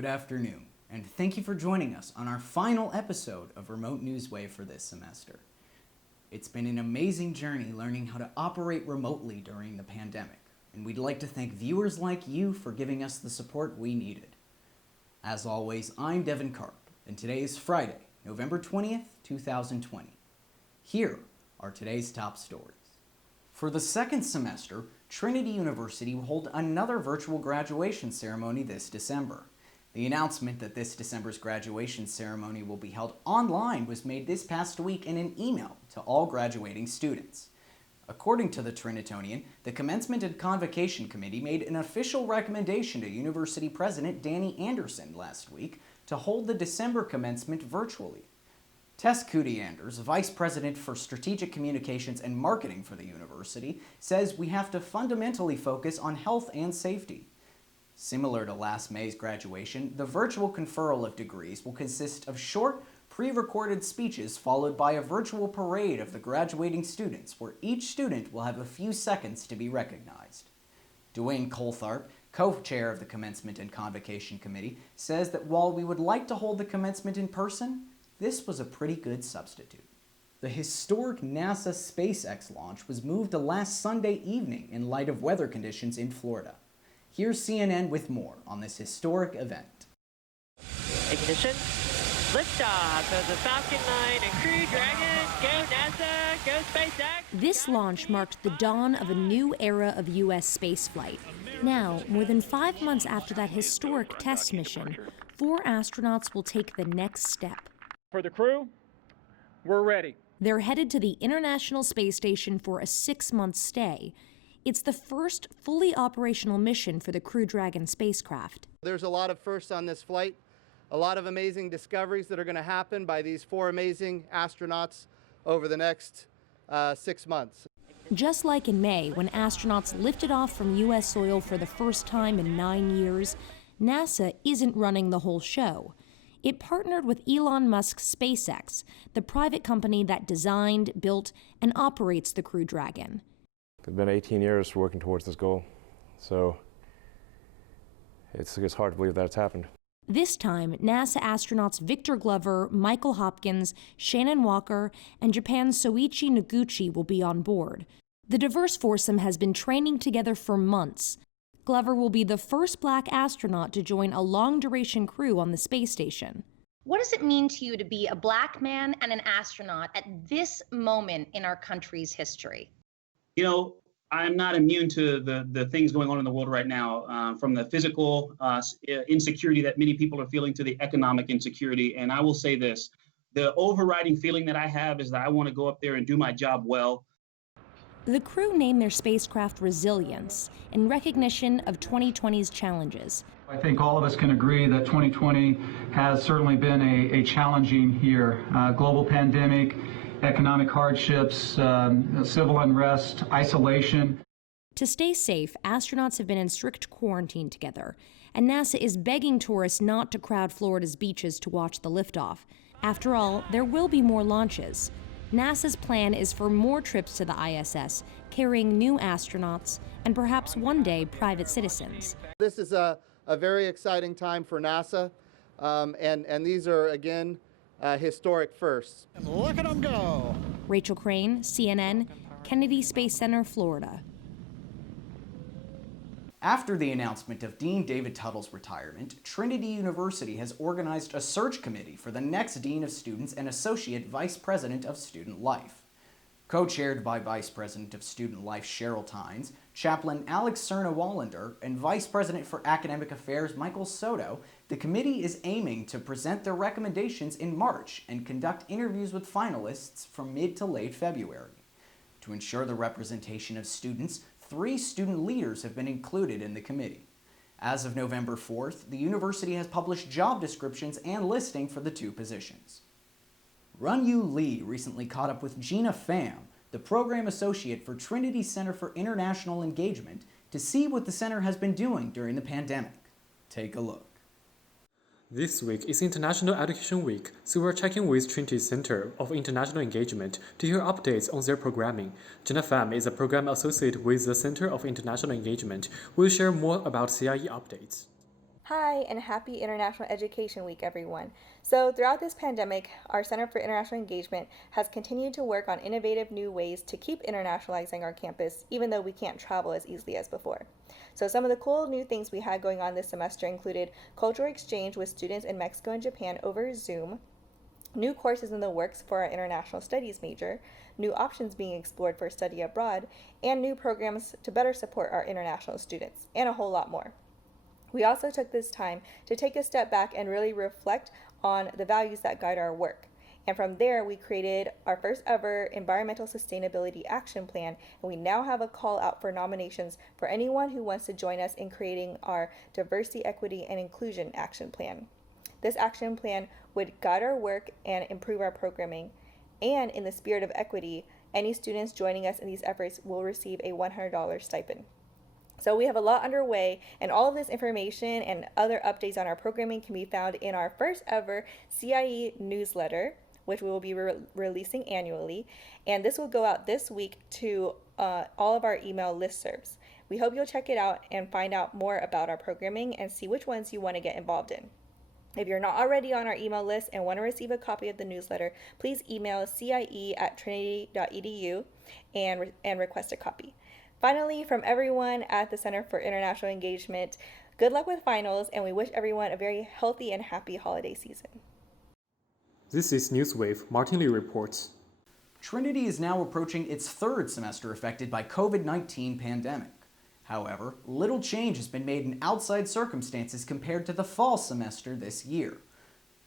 Good afternoon, and thank you for joining us on our final episode of Remote Newswave for this semester. It's been an amazing journey learning how to operate remotely during the pandemic, and we'd like to thank viewers like you for giving us the support we needed. As always, I'm Devin Karp, and today is Friday, November 20th, 2020. Here are today's top stories. For the second semester, Trinity University will hold another virtual graduation ceremony this December. The announcement that this December's graduation ceremony will be held online was made this past week in an email to all graduating students. According to the Trinitonian, the Commencement and Convocation Committee made an official recommendation to University President Danny Anderson last week to hold the December commencement virtually. Tess Cootie-Anders, Vice President for Strategic Communications and Marketing for the university, says we have to fundamentally focus on health and safety. Similar to last May's graduation, the virtual conferral of degrees will consist of short, pre-recorded speeches followed by a virtual parade of the graduating students where each student will have a few seconds to be recognized. Dwayne Coltharp, co-chair of the Commencement and Convocation Committee, says that while we would like to hold the commencement in person, this was a pretty good substitute. The historic NASA SpaceX launch was moved to last Sunday evening in light of weather conditions in Florida. Here's CNN with more on this historic event. Ignition, liftoff of the Falcon 9 and Crew Dragon. Go NASA, go SpaceX. This launch marked the dawn of a new era of U.S. spaceflight. Now, more than 5 months after that historic test mission, 4 astronauts will take the next step. For the crew, we're ready. They're headed to the International Space Station for a 6-month stay. It's the first fully operational mission for the Crew Dragon spacecraft. There's a lot of firsts on this flight, a lot of amazing discoveries that are going to happen by these 4 amazing astronauts over the next 6 months. Just like in May, when astronauts lifted off from U.S. soil for the first time in 9 years, NASA isn't running the whole show. It partnered with Elon Musk's SpaceX, the private company that designed, built, and operates the Crew Dragon. It's been 18 years working towards this goal, so it's hard to believe that it's happened. This time, NASA astronauts Victor Glover, Michael Hopkins, Shannon Walker, and Japan's Soichi Noguchi will be on board. The diverse foursome has been training together for months. Glover will be the first black astronaut to join a long-duration crew on the space station. What does it mean to you to be a black man and an astronaut at this moment in our country's history? You know, I'm not immune to the things going on in the world right now, from the physical insecurity that many people are feeling to the economic insecurity. And I will say this, the overriding feeling that I have is that I want to go up there and do my job well. The crew named their spacecraft Resilience in recognition of 2020's challenges. I think all of us can agree that 2020 has certainly been a challenging year. Global pandemic, economic hardships, civil unrest, isolation. To stay safe, astronauts have been in strict quarantine together, and NASA is begging tourists not to crowd Florida's beaches to watch the liftoff. After all, there will be more launches. NASA's plan is for more trips to the ISS, carrying new astronauts and perhaps one day private citizens. This is a very exciting time for NASA, and these are, again, historic firsts. And look at them go. Rachel Crane, CNN, Kennedy Space Center, Florida. After the announcement of Dean David Tuttle's retirement, Trinity University has organized a search committee for the next Dean of Students and Associate Vice President of Student Life. Co-chaired by Vice President of Student Life Cheryl Tynes, Chaplain Alex Cerna-Wallander, and Vice President for Academic Affairs Michael Soto, the committee is aiming to present their recommendations in March and conduct interviews with finalists from mid to late February. To ensure the representation of students, 3 student leaders have been included in the committee. As of November 4th, the university has published job descriptions and listing for the 2 positions. Run-Yu Lee recently caught up with Gina Pham, the program associate for Trinity Center for International Engagement, to see what the center has been doing during the pandemic. Take a look. This week is International Education Week, so we're checking with Trinity Center of International Engagement to hear updates on their programming. Gina Pham is a program associate with the Center of International Engagement. We'll share more about CIE updates. Hi, and happy International Education Week, everyone. So, throughout this pandemic, our Center for International Engagement has continued to work on innovative new ways to keep internationalizing our campus, even though we can't travel as easily as before. So, some of the cool new things we had going on this semester included cultural exchange with students in Mexico and Japan over Zoom, new courses in the works for our international studies major, new options being explored for study abroad, and new programs to better support our international students, and a whole lot more. We also took this time to take a step back and really reflect on the values that guide our work. And from there, we created our first ever Environmental Sustainability Action Plan, and we now have a call out for nominations for anyone who wants to join us in creating our Diversity, Equity, and Inclusion Action Plan. This action plan would guide our work and improve our programming. And in the spirit of equity, any students joining us in these efforts will receive a $100 stipend. So we have a lot underway, and all of this information and other updates on our programming can be found in our first ever CIE newsletter, which we will be releasing annually. And this will go out this week to all of our email listservs. We hope you'll check it out and find out more about our programming and see which ones you want to get involved in. If you're not already on our email list and want to receive a copy of the newsletter, please email cie@trinity.edu and request a copy. Finally, from everyone at the Center for International Engagement, good luck with finals, and we wish everyone a very healthy and happy holiday season. This is Newswave. Martin Lee reports. Trinity is now approaching its third semester affected by COVID-19 pandemic. However, little change has been made in outside circumstances compared to the fall semester this year.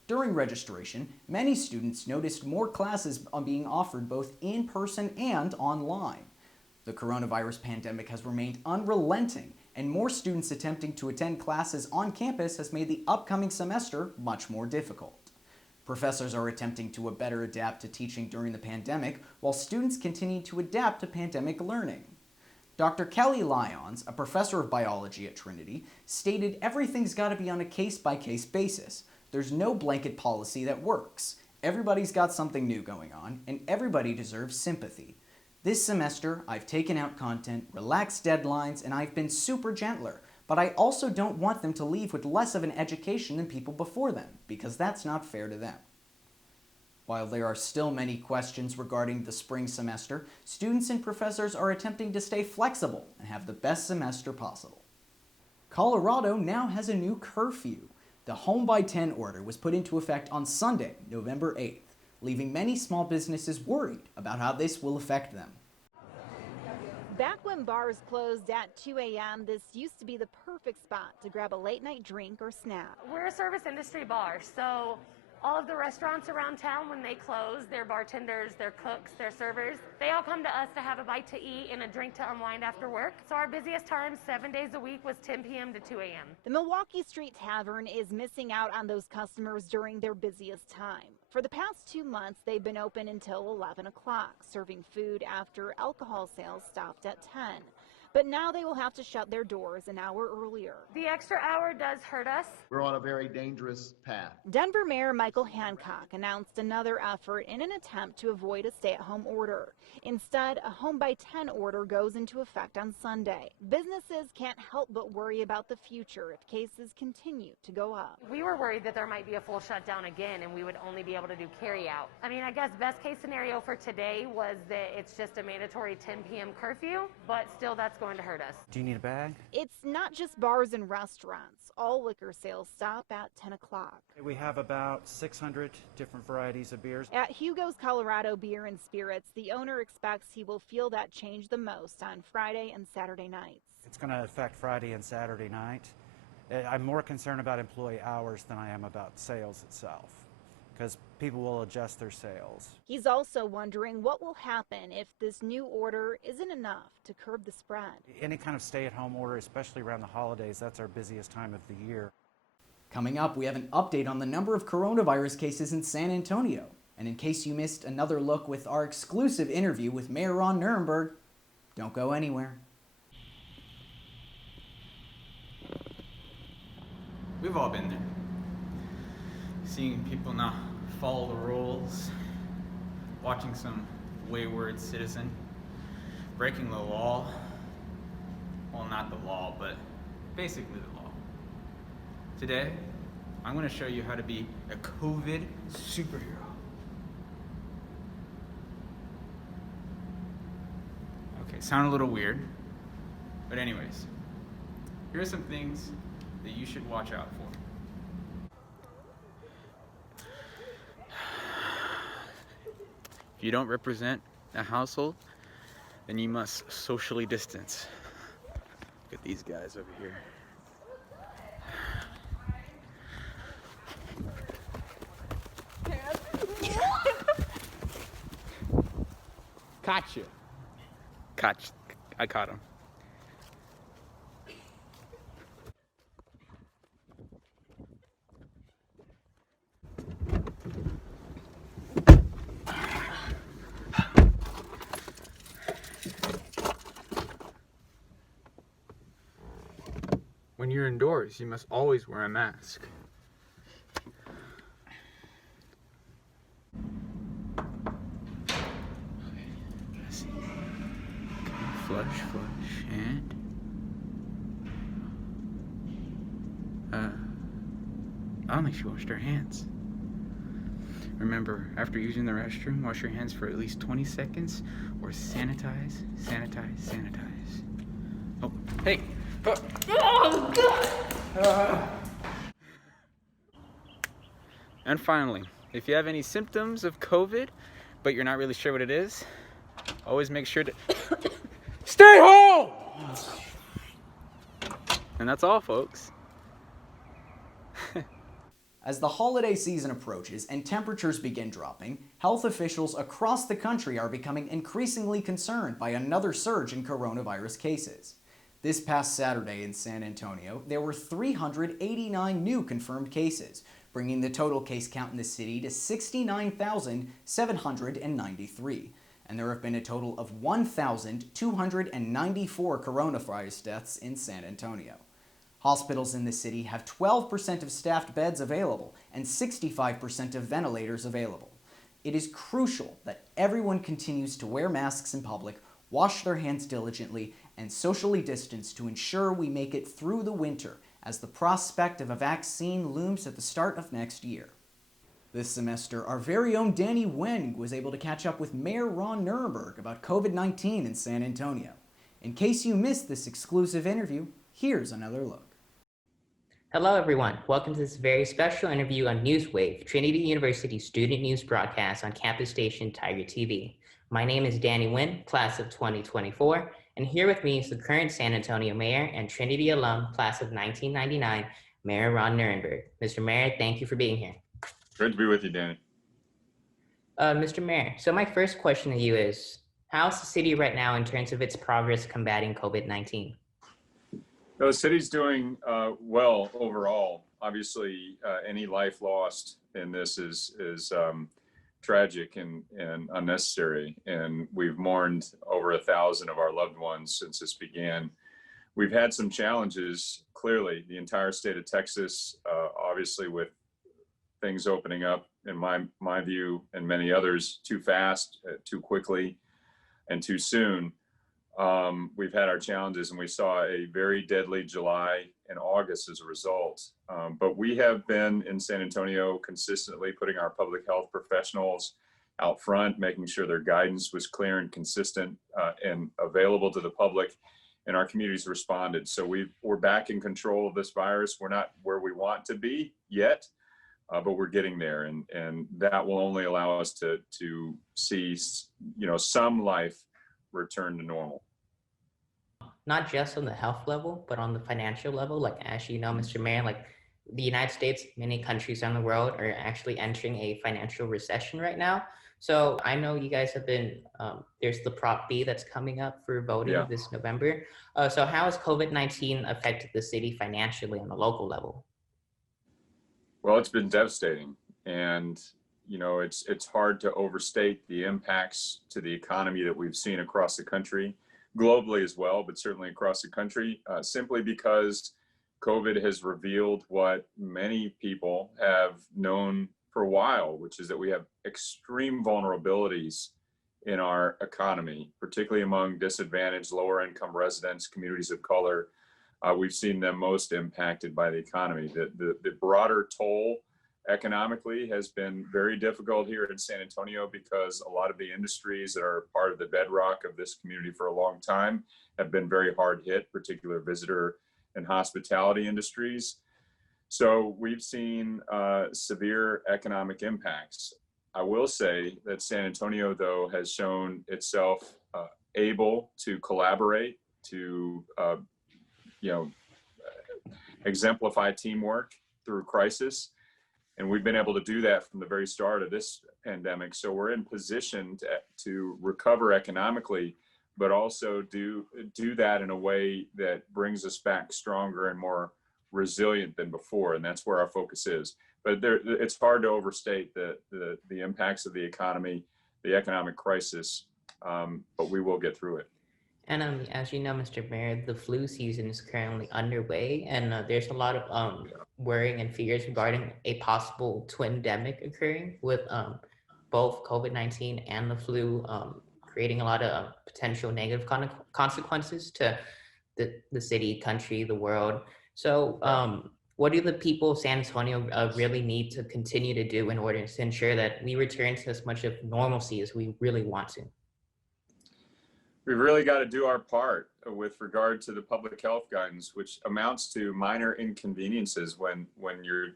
During registration, many students noticed more classes being offered both in person and online. The coronavirus pandemic has remained unrelenting, and more students attempting to attend classes on campus has made the upcoming semester much more difficult. Professors are attempting to better adapt to teaching during the pandemic, while students continue to adapt to pandemic learning. Dr. Kelly Lyons, a professor of biology at Trinity, stated everything's got to be on a case-by-case basis. There's no blanket policy that works. Everybody's got something new going on, and everybody deserves sympathy. This semester, I've taken out content, relaxed deadlines, and I've been super gentler, but I also don't want them to leave with less of an education than people before them, because that's not fair to them. While there are still many questions regarding the spring semester, students and professors are attempting to stay flexible and have the best semester possible. Colorado now has a new curfew. The Home by 10 order was put into effect on Sunday, November 8th. Leaving many small businesses worried about how this will affect them. Back when bars closed at 2 a.m., this used to be the perfect spot to grab a late-night drink or snack. We're a service industry bar, so all of the restaurants around town, when they close, their bartenders, their cooks, their servers, they all come to us to have a bite to eat and a drink to unwind after work. So our busiest time, 7 days a week, was 10 p.m. to 2 a.m. The Milwaukee Street Tavern is missing out on those customers during their busiest time. For the past 2 months, they've been open until 11 o'clock, serving food after alcohol sales stopped at 10. But now they will have to shut their doors an hour earlier. The extra hour does hurt us. We're on a very dangerous path. Denver Mayor Michael Hancock announced another effort in an attempt to avoid a stay-at-home order. Instead, a Home by 10 order goes into effect on Sunday. Businesses can't help but worry about the future if cases continue to go up. We were worried that there might be a full shutdown again and we would only be able to do carry out. I mean, I guess best case scenario for today was that it's just a mandatory 10 p.m. curfew, but still that's going to hurt us. Do you need a bag? It's not just bars and restaurants. All liquor sales stop at 10 o'clock. We have about 600 different varieties of beers. At Hugo's Colorado Beer and Spirits, the owner expects he will feel that change the most on Friday and Saturday nights. It's going to affect Friday and Saturday night. I'm more concerned about employee hours than I am about sales itself, because people will adjust their sales. He's also wondering what will happen if this new order isn't enough to curb the spread. Any kind of stay-at-home order, especially around the holidays, that's our busiest time of the year. Coming up, we have an update on the number of coronavirus cases in San Antonio. And in case you missed another look with our exclusive interview with Mayor Ron Nirenberg, don't go anywhere. We've all been there. Seeing people not follow the rules, watching some wayward citizen breaking the law. Well, not the law, but basically the law. Today, I'm going to show you how to be a COVID superhero. Okay, sound a little weird, but anyways, here are some things that you should watch out for. If you don't represent a household, then you must socially distance. Look at these guys over here. Caught you. I caught him. When you're indoors, you must always wear a mask. Flush, and I don't think she washed her hands. Remember, after using the restroom, wash your hands for at least 20 seconds or sanitize. Oh, hey! Oh, God! And finally, if you have any symptoms of COVID, but you're not really sure what it is, always make sure to stay home! And that's all, folks. As the holiday season approaches and temperatures begin dropping, health officials across the country are becoming increasingly concerned by another surge in coronavirus cases. This past Saturday in San Antonio, there were 389 new confirmed cases, bringing the total case count in the city to 69,793. And there have been a total of 1,294 coronavirus deaths in San Antonio. Hospitals in the city have 12% of staffed beds available and 65% of ventilators available. It is crucial that everyone continues to wear masks in public, wash their hands diligently, and socially distance to ensure we make it through the winter as the prospect of a vaccine looms at the start of next year. This semester, our very own Danny Weng was able to catch up with Mayor Ron Nirenberg about COVID-19 in San Antonio. In case you missed this exclusive interview, here's another look. Hello everyone, welcome to this very special interview on Newswave, Trinity University student news broadcast on campus station Tiger TV. My name is Danny Wynn, class of 2024, and here with me is the current San Antonio mayor and Trinity alum, class of 1999, Mayor Ron Nirenberg. Mr. Mayor, thank you for being here. Great to be with you, Danny. Mr. Mayor, so my first question to you is, how's the city right now in terms of its progress combating COVID-19? The city's doing well overall. Obviously, any life lost in this is tragic and unnecessary. And we've mourned over 1,000 of our loved ones since this began. We've had some challenges, clearly, the entire state of Texas, obviously with things opening up, in my view, and many others, too fast, too quickly, and too soon. We've had our challenges, and we saw a very deadly July and August as a result. But we have been in San Antonio consistently putting our public health professionals out front, making sure their guidance was clear and consistent and available to the public, and our communities responded. So we're back in control of this virus. We're not where we want to be yet, but we're getting there, and that will only allow us to see, some life return to normal. Not just on the health level, but on the financial level. Like, as you know, Mr. Mayor, like the United States, many countries around the world are actually entering a financial recession right now. So I know you guys have been, there's the Prop B that's coming up for voting this November. So how has COVID-19 affected the city financially on the local level? Well, it's been devastating, and it's hard to overstate the impacts to the economy that we've seen across the country, globally as well, but certainly across the country, simply because COVID has revealed what many people have known for a while, which is that we have extreme vulnerabilities in our economy, particularly among disadvantaged lower income residents, communities of color, we've seen them most impacted by the economy. The broader toll economically has been very difficult here in San Antonio because a lot of the industries that are part of the bedrock of this community for a long time have been very hard hit, particular visitor and hospitality industries. So we've seen severe economic impacts. I will say that San Antonio, though, has shown itself able to collaborate, to exemplify teamwork through crisis. And we've been able to do that from the very start of this pandemic. So we're in position to recover economically, but also do that in a way that brings us back stronger and more resilient than before. And that's where our focus is. But it's hard to overstate the impacts of the economy, the economic crisis, but we will get through it. And as you know, Mr. Mayor, the flu season is currently underway, and there's a lot of worrying and fears regarding a possible twindemic occurring with both COVID-19 and the flu, creating a lot of potential negative consequences to the city, country, the world. So what do the people of San Antonio really need to continue to do in order to ensure that we return to as much of normalcy as we really want to? We've really got to do our part with regard to the public health guidance, which amounts to minor inconveniences when you're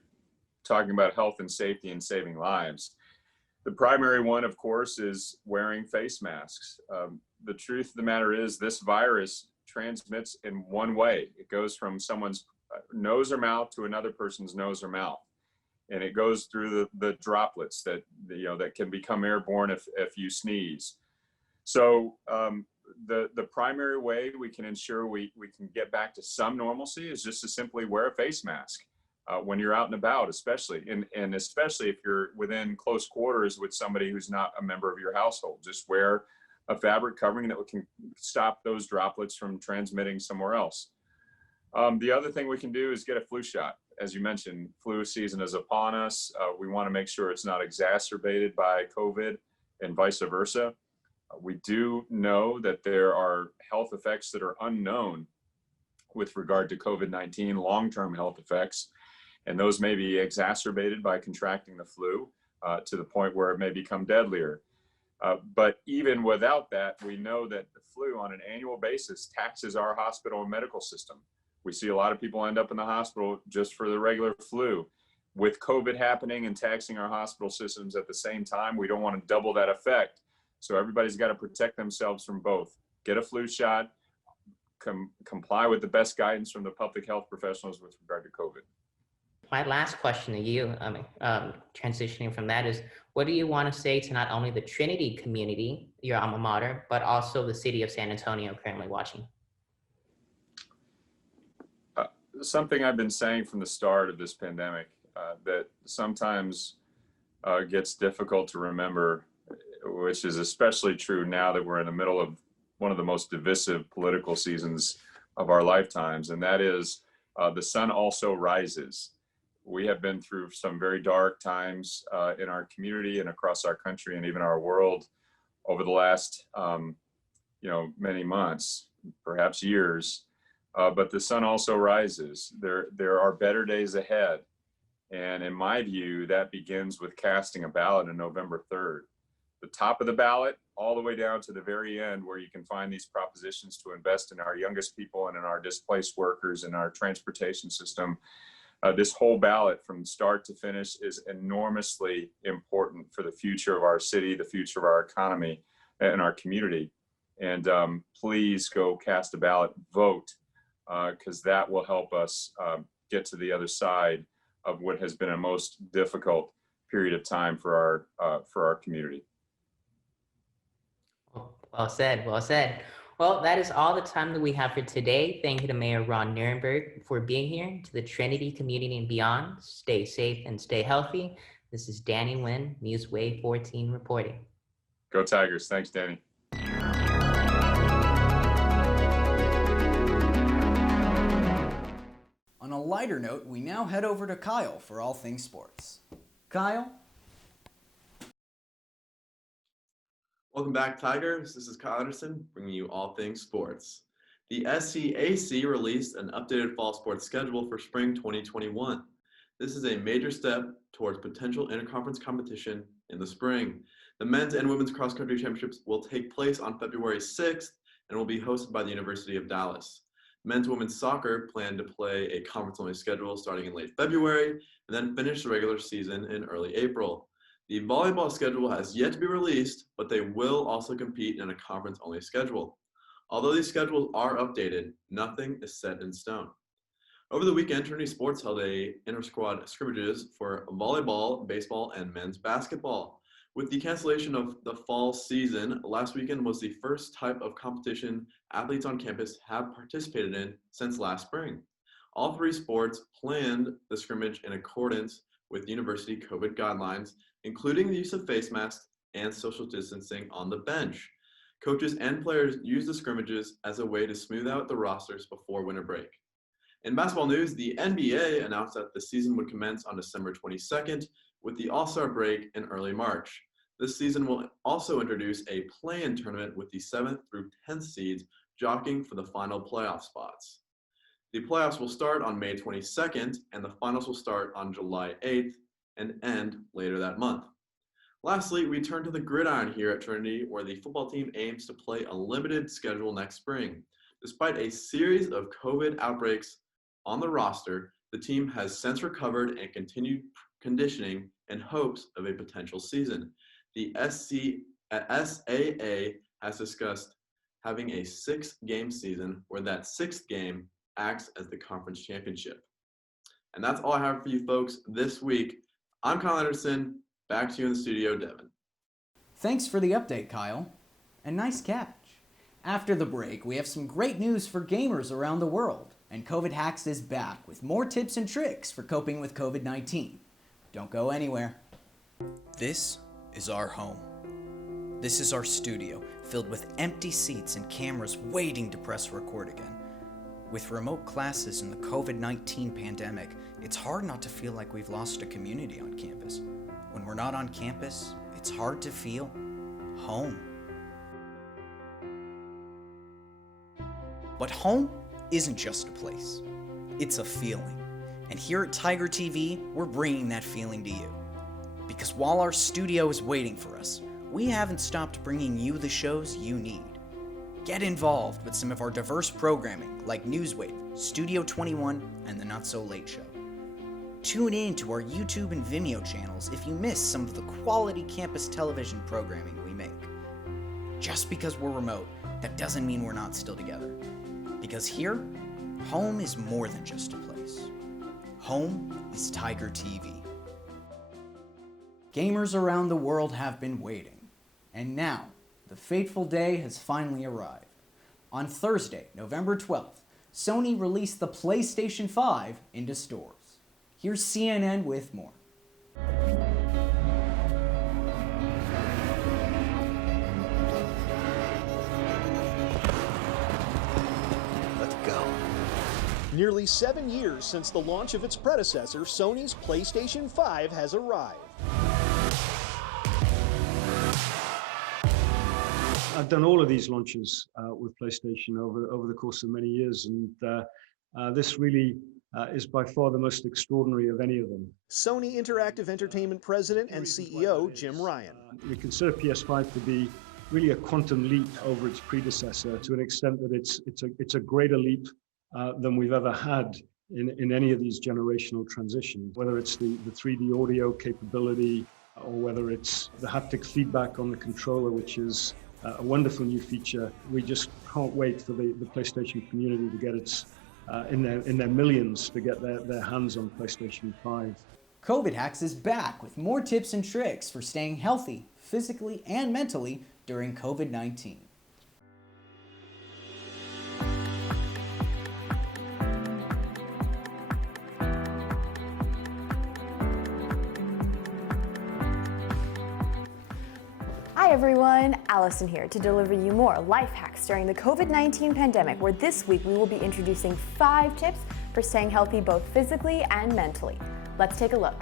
talking about health and safety and saving lives. The primary one, of course, is wearing face masks. The truth of the matter is this virus transmits in one way. It goes from someone's nose or mouth to another person's nose or mouth. And it goes through the droplets that can become airborne if you sneeze. So the primary way we can ensure we can get back to some normalcy is just to simply wear a face mask when you're out and about, especially, and especially if you're within close quarters with somebody who's not a member of your household. Just wear a fabric covering that can stop those droplets from transmitting somewhere else. The other thing we can do is get a flu shot. As you mentioned, flu season is upon us. We want to make sure it's not exacerbated by COVID and vice versa. We do know that there are health effects that are unknown with regard to COVID-19, long-term health effects, and those may be exacerbated by contracting the flu to the point where it may become deadlier. But even without that, we know that the flu on an annual basis taxes our hospital and medical system. We see a lot of people end up in the hospital just for the regular flu. With COVID happening and taxing our hospital systems at the same time, we don't want to double that effect. So everybody's got to protect themselves from both. Get a flu shot, comply with the best guidance from the public health professionals with regard to COVID. My last question to you, transitioning from that, is what do you want to say to not only the Trinity community, your alma mater, but also the city of San Antonio currently watching? Something I've been saying from the start of this pandemic that sometimes gets difficult to remember, which is especially true now that we're in the middle of one of the most divisive political seasons of our lifetimes, and that is the sun also rises. We have been through some very dark times in our community and across our country and even our world over the last many months, perhaps years, but the sun also rises. There are better days ahead, and in my view, that begins with casting a ballot on November 3rd. The top of the ballot all the way down to the very end, where you can find these propositions to invest in our youngest people and in our displaced workers and our transportation system. This whole ballot from start to finish is enormously important for the future of our city, the future of our economy and our community. And please go cast a ballot, vote, because that will help us get to the other side of what has been a most difficult period of time for our community. Well said, well said. Well, that is all the time that we have for today. Thank you to Mayor Ron Nirenberg for being here. To the Trinity community and beyond, stay safe and stay healthy. This is Danny Nguyen, Newswave 14 reporting. Go Tigers. Thanks, Danny. On a lighter note, we now head over to Kyle for all things sports. Kyle? Welcome back, Tigers. This is Kyle Anderson, bringing you all things sports. The SCAC released an updated fall sports schedule for spring 2021. This is a major step towards potential interconference competition in the spring. The men's and women's cross-country championships will take place on February 6th and will be hosted by the University of Dallas. Men's and women's soccer plan to play a conference-only schedule starting in late February and then finish the regular season in early April. The volleyball schedule has yet to be released, but they will also compete in a conference-only schedule. Although these schedules are updated, nothing is set in stone. Over the weekend, Trinity Sports held inter-squad scrimmages for volleyball, baseball, and men's basketball. With the cancellation of the fall season, last weekend was the first type of competition athletes on campus have participated in since last spring. All three sports planned the scrimmage in accordance with university COVID guidelines, including the use of face masks and social distancing on the bench. Coaches and players used the scrimmages as a way to smooth out the rosters before winter break. In basketball news, the NBA announced that the season would commence on December 22nd with the All-Star break in early March. This season will also introduce a play-in tournament with the 7th through 10th seeds jockeying for the final playoff spots. The playoffs will start on May 22nd, and the finals will start on July 8th and end later that month. Lastly, we turn to the gridiron here at Trinity, where the football team aims to play a limited schedule next spring. Despite a series of COVID outbreaks on the roster, the team has since recovered and continued conditioning in hopes of a potential season. The SAA has discussed having a 6-game season where that 6th game acts as the conference championship. And that's all I have for you folks this week. I'm Kyle Anderson. Back to you in the studio, Devin. Thanks for the update, Kyle. And nice catch. After the break, we have some great news for gamers around the world. And COVID Hacks is back with more tips and tricks for coping with COVID-19. Don't go anywhere. This is our home. This is our studio, filled with empty seats and cameras waiting to press record again. With remote classes and the COVID-19 pandemic, it's hard not to feel like we've lost a community on campus. When we're not on campus, it's hard to feel home. But home isn't just a place, it's a feeling. And here at Tiger TV, we're bringing that feeling to you. Because while our studio is waiting for us, we haven't stopped bringing you the shows you need. Get involved with some of our diverse programming like Newswave, Studio 21, and The Not So Late Show. Tune in to our YouTube and Vimeo channels if you miss some of the quality campus television programming we make. Just because we're remote, that doesn't mean we're not still together. Because here, home is more than just a place. Home is Tiger TV. Gamers around the world have been waiting. And now, the fateful day has finally arrived. On Thursday, November 12th, Sony released the PlayStation 5 into stores. Here's CNN with more. Let's go. Nearly 7 years since the launch of its predecessor, Sony's PlayStation 5 has arrived. I've done all of these launches with PlayStation over the course of many years, and this really is by far the most extraordinary of any of them. Sony Interactive Entertainment President and CEO Jim Ryan. We consider PS5 to be really a quantum leap over its predecessor, to an extent that it's a greater leap than we've ever had in any of these generational transitions, whether it's the 3D audio capability or whether it's the haptic feedback on the controller, which is a wonderful new feature. We just can't wait for the PlayStation community to get its in their millions to get their hands on PlayStation 5. COVID Hacks is back with more tips and tricks for staying healthy, physically and mentally during COVID-19. Hi everyone, Allison here to deliver you more life hacks during the COVID-19 pandemic, where this week we will be introducing 5 tips for staying healthy both physically and mentally. Let's take a look.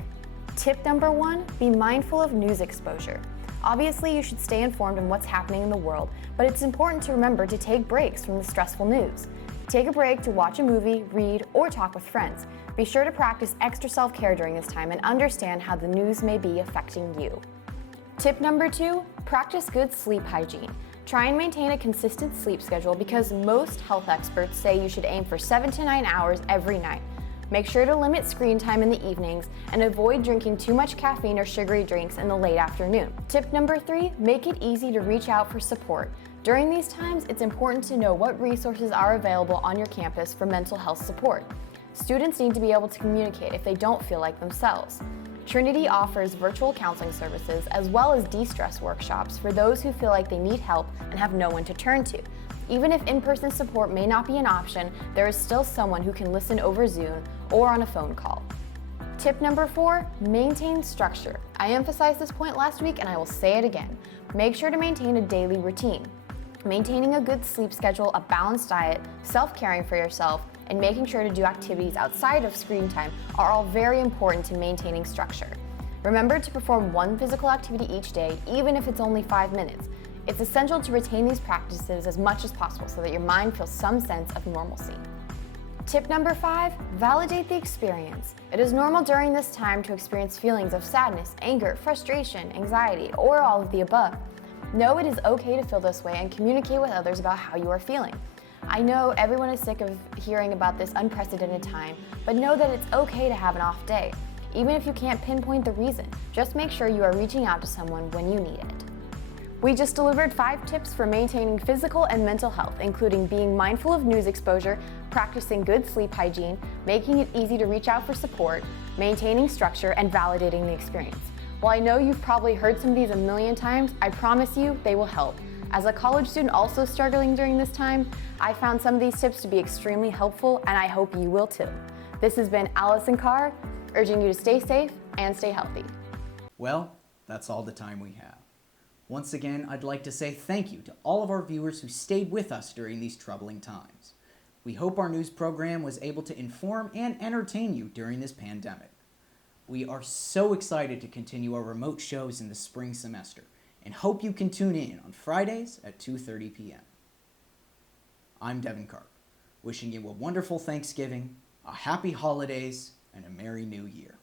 Tip number 1, be mindful of news exposure. Obviously, you should stay informed on what's happening in the world, but it's important to remember to take breaks from the stressful news. Take a break to watch a movie, read, or talk with friends. Be sure to practice extra self-care during this time and understand how the news may be affecting you. Tip number 2, practice good sleep hygiene. Try and maintain a consistent sleep schedule because most health experts say you should aim for 7 to 9 hours every night. Make sure to limit screen time in the evenings and avoid drinking too much caffeine or sugary drinks in the late afternoon. Tip number 3, make it easy to reach out for support. During these times, it's important to know what resources are available on your campus for mental health support. Students need to be able to communicate if they don't feel like themselves. Trinity offers virtual counseling services as well as de-stress workshops for those who feel like they need help and have no one to turn to. Even if in-person support may not be an option, there is still someone who can listen over Zoom or on a phone call. Tip number 4, maintain structure. I emphasized this point last week and I will say it again. Make sure to maintain a daily routine. Maintaining a good sleep schedule, a balanced diet, self-caring for yourself, and making sure to do activities outside of screen time are all very important to maintaining structure. Remember to perform one physical activity each day, even if it's only 5 minutes. It's essential to retain these practices as much as possible so that your mind feels some sense of normalcy. Tip number 5, validate the experience. It is normal during this time to experience feelings of sadness, anger, frustration, anxiety, or all of the above. Know it is okay to feel this way and communicate with others about how you are feeling. I know everyone is sick of hearing about this unprecedented time, but know that it's okay to have an off day. Even if you can't pinpoint the reason, just make sure you are reaching out to someone when you need it. We just delivered 5 tips for maintaining physical and mental health, including being mindful of news exposure, practicing good sleep hygiene, making it easy to reach out for support, maintaining structure, and validating the experience. While I know you've probably heard some of these a million times, I promise you they will help. As a college student also struggling during this time, I found some of these tips to be extremely helpful, and I hope you will too. This has been Allison Carr, urging you to stay safe and stay healthy. Well, that's all the time we have. Once again, I'd like to say thank you to all of our viewers who stayed with us during these troubling times. We hope our news program was able to inform and entertain you during this pandemic. We are so excited to continue our remote shows in the spring semester and hope you can tune in on Fridays at 2:30 p.m. I'm Devin Karp, wishing you a wonderful Thanksgiving, a happy holidays, and a Merry New Year.